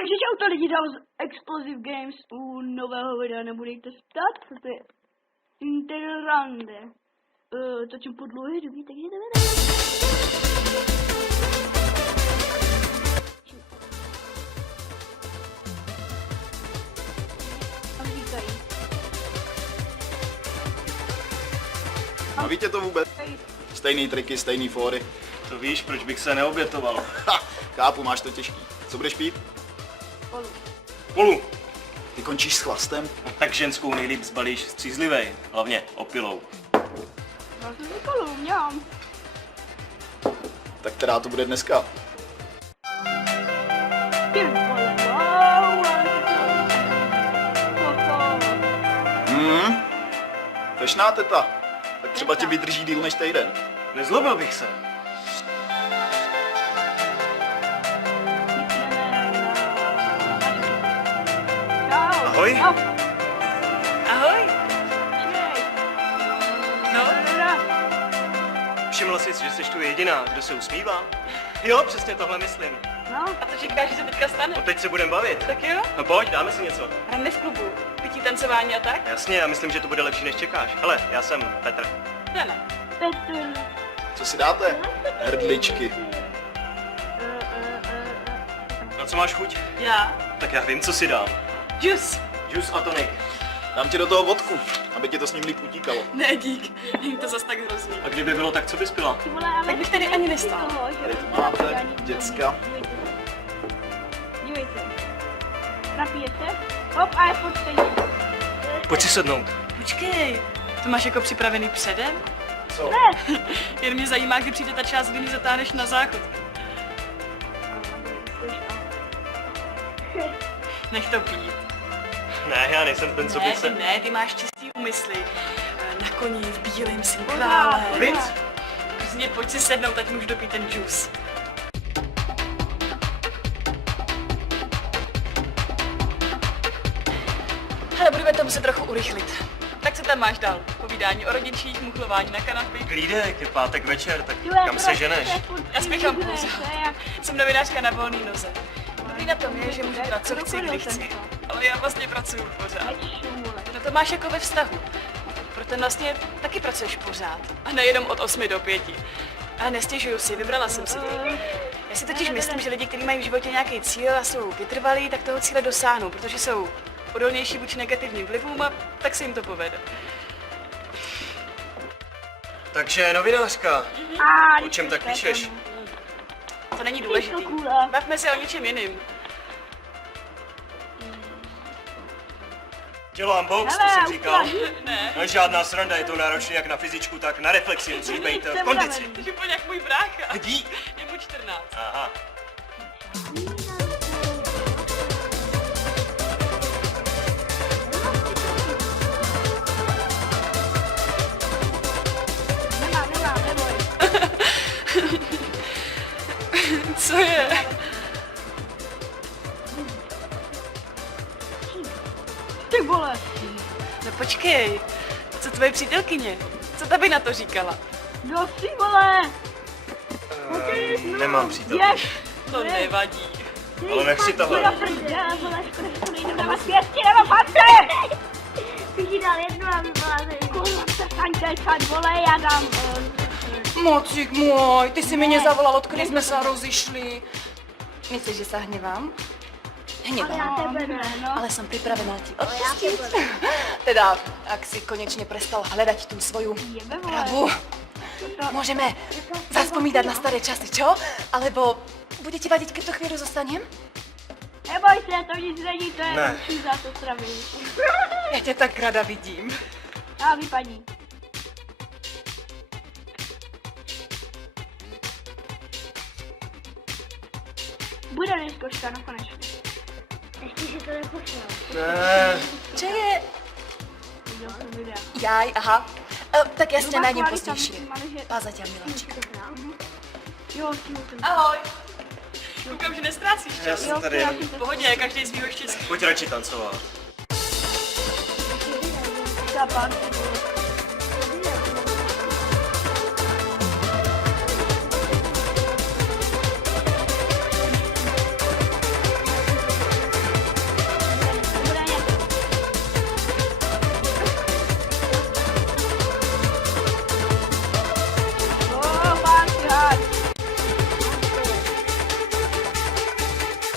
Takže čau to lidi, dám z Explosive Games u nového videa, nebudete se ptát, co to je Interrande. Točím po dlouhé době, takže to videa. A víte to vůbec? Stejný triky, stejný fóry. To víš, proč bych se neobětoval. Ha, chápu, máš to těžký. Co budeš pít? Polu. Ty končíš s chlastem? Tak ženskou nejlíp zbalíš střízlivej, hlavně opilou. Já jsem říkal, měám. Tak která to bude dneska? Ty vole, wow, Fešná teta. Tak třeba ti vydrží díl než týden. Nezlobil bych se. Ahoj. Ahoj. No? Všiml jsi, že jsi tu jediná, kdo se usmívá? Jo, přesně tohle myslím. No, A to říkáš, že se teďka stane? No teď se budeme bavit. Tak jo? No pojď, dáme si něco. Rande v klubu, pití, tancování a tak? Jasně, já myslím, že to bude lepší, než čekáš. Hele, já jsem Petr. Ne. Petr. Co si dáte? Hrdličky. Na co máš chuť? Já. Tak já vím, co si dám. Džus. Džus a tonik. Dám ti do toho vodku, aby ti to s ním líp utíkalo. Ne, dík. Není to zas tak hrozný. A kdyby bylo, tak co bys pila? Ty vole, ale Tak bych tady ani nestál. Tady to máte, děcka. Dívejte. Napije se. Hop a je pod stejně. Pojď si sednout. Počkej, to máš jako připravený předem? Co? Jen mě zajímá, kdy přijde ta část, kdy zatáhneš na záchod. Nech to být. Ne, já nejsem ten, co by se... Ne, ty máš čistý úmysly. Na koni, v bílém jsem krále. Princ? Prostě pojď si sednout, ať můžu dopít ten džus. Hele, budeme to muset trochu urychlit. Tak co tam máš dál? Povídání o rodičích, muchlování na kanapě. Klídek, je pátek večer, tak kam se ženeš? Já spěchám pouze. Jsem novinářka na volný noze. Dobrý na tom je, že můžu dělat co chci, kdy chci. Ale já vlastně pracuju pořád. No to máš jako ve vztahu. Proto vlastně taky pracuješ pořád. A nejenom od 8 do 5. Ale nestěžuju si, vybrala jsem si. Já si totiž myslím, že lidi, kteří mají v životě nějaký cíl a jsou vytrvalí, tak toho cíle dosáhnou, protože jsou odolnější vůči negativním vlivům a tak se jim to povede. Takže novinářka, o čem tak píšeš? To není důležitý. Bavme se o něčem jiným. Dělám box, to jsem říkal. Ne. No, žádná sranda, je to náročné jak na fyzičku, tak na reflexi, musíš být v kondici. Jsi úplně jak můj brácha. Dík. Je mu 14. Aha. Neboj. Co je? Ty vole. No počkej, co tvoje přítelkyně? Co ta by na to říkala? No ty vole. Nemám přítel. Jež. To nevadí. Ale nechci tohle. Já vole, škoda, že to nejde dávat pěstí nebo patře. Ty ti dal jednu a vypláze. Kurva, přestaňte, vole, já dám. Mocík můj, ty jsi mi nezavolal, odkdy jsme se rozišli. Myslíš, že se hněvám? Ale já tebe ne, no. Ale jsem připravená ti odpustit. Teda, ak si konečně prestal hledat tu svoju pravu, můžeme zaspomínat na staré časy, čo? Alebo bude ti vadit, keď to chvíli zostanem? Neboj se, to nic není, to je Ne. lepší za to stravy. Já tě tak ráda vidím. A vypadí. Bude neskoška nakonec. Ještě si to nepošel. Ne. Čo je? Viděl jsem videa. Jaj, aha. Tak já si tě Má najdem kvalita, pozdější. myslím, ale že- Pás za tě, miláček. Jo, s tím jsem. Ahoj. Koukám, že nestrácíš Já čas. jsem tady jenom... V pohodě, každý svýho štěstí. Pojď radši tancovat. Zapan.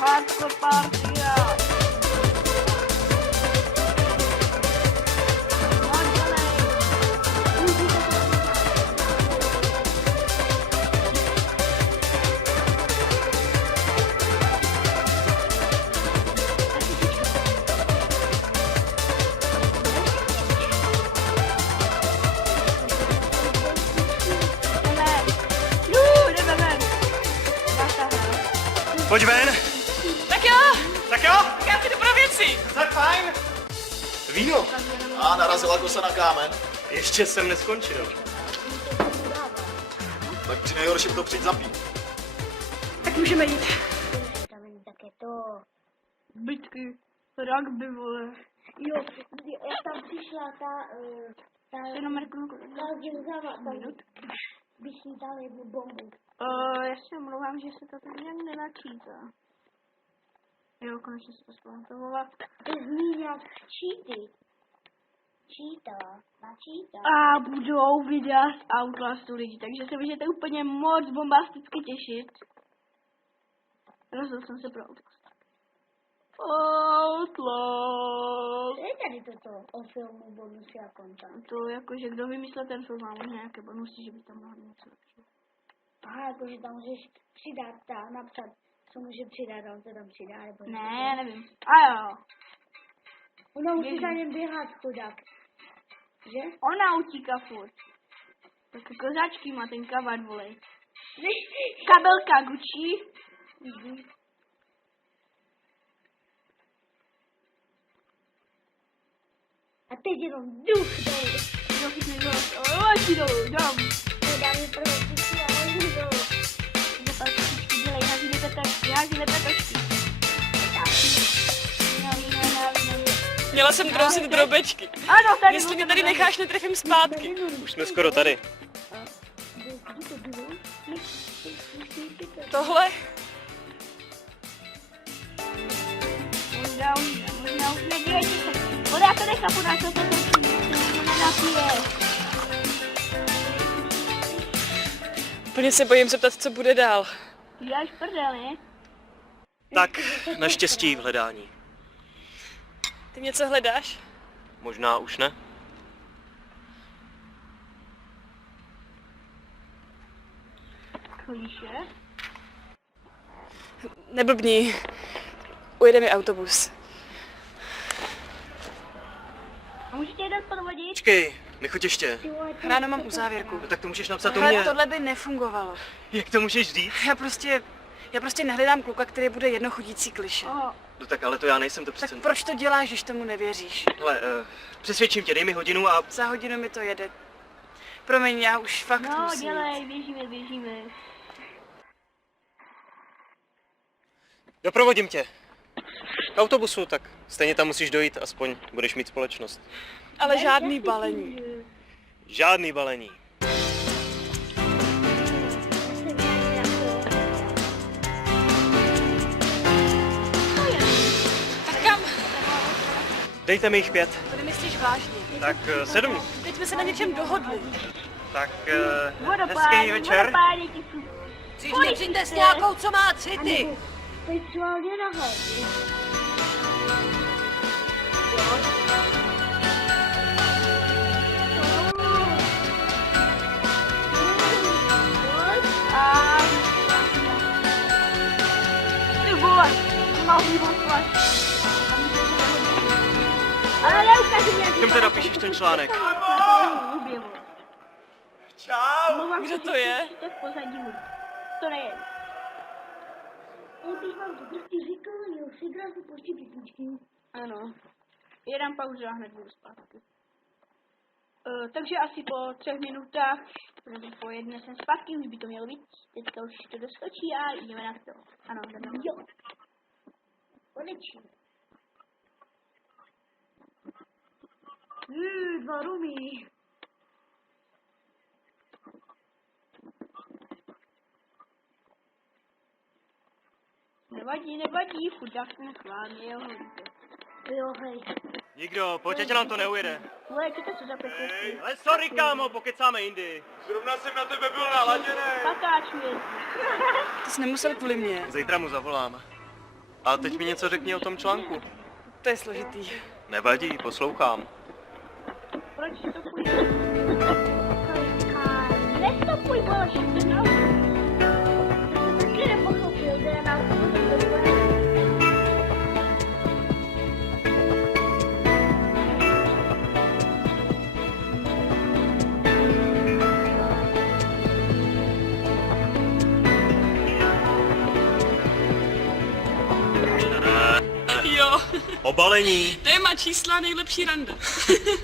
Hardcore party, já. No, dělej. Jdeme ven. Pojď ven. Tak jo, Tak jo, tak já si jdu pro věci. tak fajn. Víno. A narazila kosa na kámen. Ještě jsem neskončil. Tak při nejhorším to přijď zapít. Tak můžeme jít. Také to. Bitky. Rugby, vole. Jo, jak tam přišla ta Jenom mrknu. Zuzava, tam bych jí dal jednu bombu. Já se omlouvám, že se to tady nějak nenačítá. Jo, konečně se to zpamatovala. Ty zní nějak cheaty. Načítá. A budou videa z Outlastu lidi, takže se můžete úplně moc bombasticky těšit. Rozhodl jsem se pro Outlast. Outlast. Co je tady toto o filmu bonusy a konta? To jakože kdo vymyslel ten film, má možná nějaké bonusy, že by tam mohlo něco lepšího. Aha, jakože tam můžeš přidat, napsat, co může přidat, on to tam přidá, nebo Ne, já nevím. A jo. Ona musí za něm běhat, chudák. Že? Ona utíká furt. Tak kozáčky má ten kavat, volej. Kabelka Gucci. A teď jenom duch dolů. Jo, chytne dolů. Letí dolů, dám. To dáme prvé kusy a hodím dolů. Zapalčičky dělej, házíme petačky. Měla jsem trousit drobečky. Ano, tady. Jestli mě tady necháš, netrefím zpátky. Už jsme skoro tady. Tohle? Možná už nedívejte se. Vole, já to nechápu, na co to nenapije. Úplně se bojím zeptat, co bude dál. Já už prdel, ne? Tak, naštěstí v hledání. Ty něco hledáš? Možná už ne. Klíše. Neblbni. Ujede mi autobus. A můžete jít podvodit? Počkej, nechoď ještě. Ráno mám uzávěrku. No tak to můžeš napsat u Ale mě. tohle by nefungovalo. Jak to můžeš říct? Já prostě nehledám kluka, který bude jednochodící kliše. No tak ale to já nejsem, to Tak přece... proč to děláš, když tomu nevěříš? Hele, přesvědčím tě, dej mi hodinu a... Za hodinu mi to jede. Promiň, já už fakt No, musím. dělej, běžíme. Doprovodím tě. K autobusu, tak stejně tam musíš dojít, aspoň budeš mít společnost. Ale žádný balení. Žádný balení. Tak kam? Dejte mi jich 5. To nemyslíš vážně. Tak 7. Teď jsme se na něčem dohodli. Tak hezký večer. Vodopády, ty jsou. Příště přijďte s nějakou, co má city. Sexuálně nahé. Ty vole, má výbor plač. Ale neukážu mě. Čem teda píšeš ten článek? Kdo to je? To v pozadí. To neje. Já bych vám to prostě říkal, jo, si hrál si počty písničky. Ano. Jedám pauzu a hned budu zpátky. Takže asi po 3 minutách, nebo po 1 jsem zpátky, už by to mělo být. Teďka už to doskočí a jdeme na to. Ano, jdeme na to. Jo. Konečně. 2 rumy. Nevadí, chudák ten chválně, jo. Jo, hej. Nikdo, pojď, ať nám to neujede. Vole, co to jsou za peklosti? Ale sorry, kámo, pokecáme jindy. Zrovna jsem na tebe byl naladěný. Pakáč mi. Ty jsi nemusel kvůli mě. Zítra mu zavolám. A teď mi něco řekni o tom článku. To je složitý. Nevadí, poslouchám. Proč to půjde? Nestopuj, vole, šup na autobus. To jsem taky nepochopil, že je na autobus. Jo, Obalení. téma čísla nejlepší rande.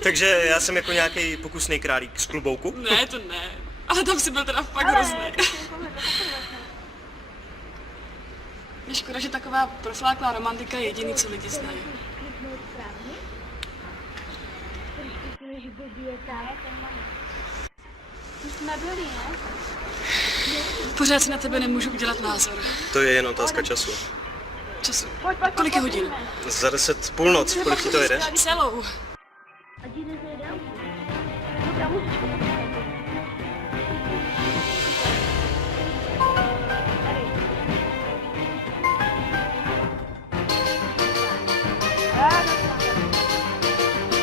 Takže já jsem jako nějaký pokusný králík z klubouku? Ne, to ne. Ale tam si byl teda fakt hrozný. Je škoda, že taková profláklá romantika je jediný, co lidi znají. Už jsme byli, ne? Pořád si na tebe nemůžu udělat názor. To je jen otázka času. Času. Pojď, Kolik je hodin? Za 10 půlnoc, kolik ti to jede? Celou. A jde to jde? Dobrá, muzičku.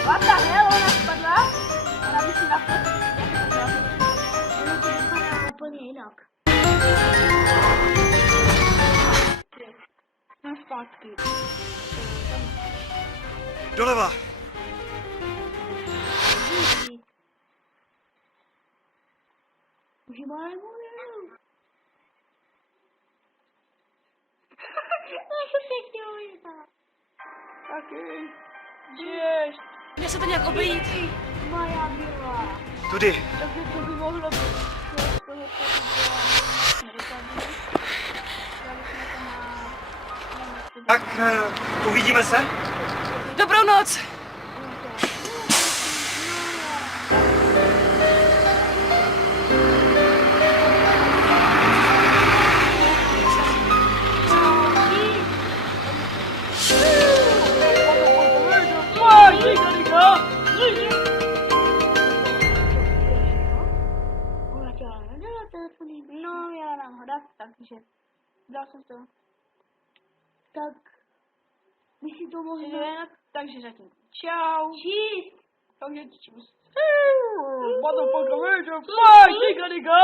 What the hell, ona spadla? Ona by si napadla. Ono to vypadá úplně jinak. Jsme zpátky. Doleva! Už má nemůžu. To se chtělo vypadá. Taky. Jež. Jde se to nějak obejít. Moja byla. Tudy. Takže to by mohlo být. Z toho, co by byla. Nedopadli. Dali jsme to na... Tak, uvidíme se. Dobrou noc. Ona chtěla nedala telefony. No, já nám hodat, takže dal jsem to. Tak by si to mohla. Takže zatím čau. Číst. Takže čus. Motherfucker, fuck, nigga.